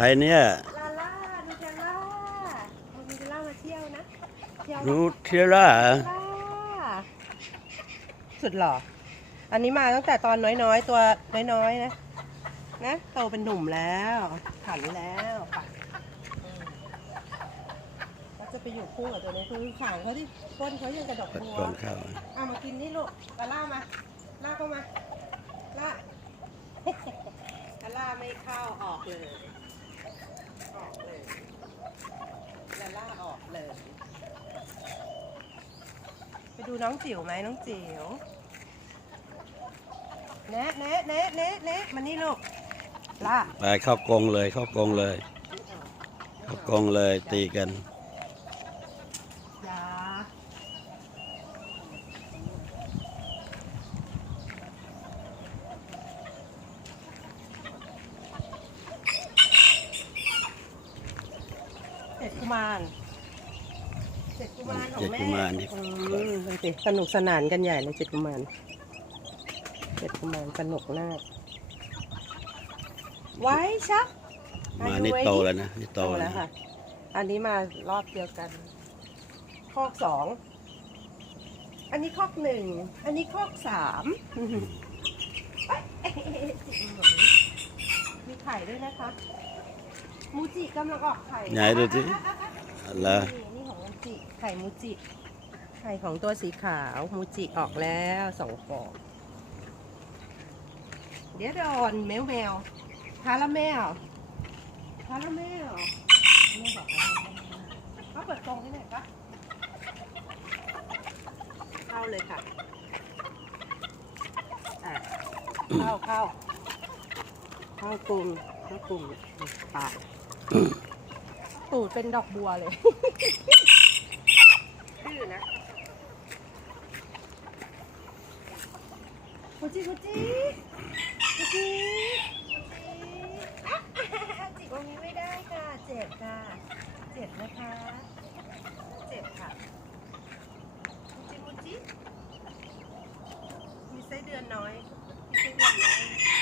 ใครเนี่ยลาล่านูเทลล่าเอานูเทลล่ามาเที่ยวนะเที่ยวนูเทลล่าล่าสุดหล่อ อันนี้มาตั้งแต่ตอนน้อยๆ ตัวน้อยๆนะ นะโตเป็นหนุ่มแล้วขันแล้วไปอืมแล้วจะไปอยู่คู่กับตัวนี้คือขางเขาที่ก้นเขายังกระดกปัดบัวกองข้าวเอามากินนี่ลูกลาล่ามาล่าเข้ามาล่าลาล่าไม่เข้าออกเลย ออกเลยลาล่าออกเลย ไปดูน้องจิ๋วไหมน้องจิ๋วแนะแนะแนะแนะแนะมานี่ลูกล่า ไปเข้ากรงเลยเข้ากรงเลย เข้ากรงเลยตีกัน อย่า เจ็ดกุมารเจ็ดกุมารของเจ็ดแม่กุมารนี่อืมดูสิสนุกสนานกันใหญ่เลยเจ็ดกุมารเจ็ดกุมารสนุกมากไว้ชักมานี่โตแล้วนะนี่โตโตแล้แล้ววค่ะ อันนี้มารอบเดียวกัน คอกสองอันนี้คอกหนึ่งอันนี้คอกสามเอ้ยมีไข่ด้วยนะคะ มูจิกำลังออกไข่ไหนดูสิแล้วนี่นี่ของมูจิไข่มูจิไข่ของตัวสีขาวมูจิออกแล้วสองฟองเดี๋ยวโดนแมวแมวคาราเมลคาราเมลแม่บอกเขาเปิดกรงให้หน่อยปะเข้าเลยค่ะอะเข้าเข้าเข้ากลุ่มเข้ากลุ่มปาก ตูดเป็นดอกบัวเลยดื้อนะกุจิกุจิกุจิจิตรงนี้ไม่ได้ค่ะ เจ็บค่ะ เจ็บนะคะ เจ็บค่ะกุจิกุจิมีไส้เดือนน้อยมีไส้เดือนน้อย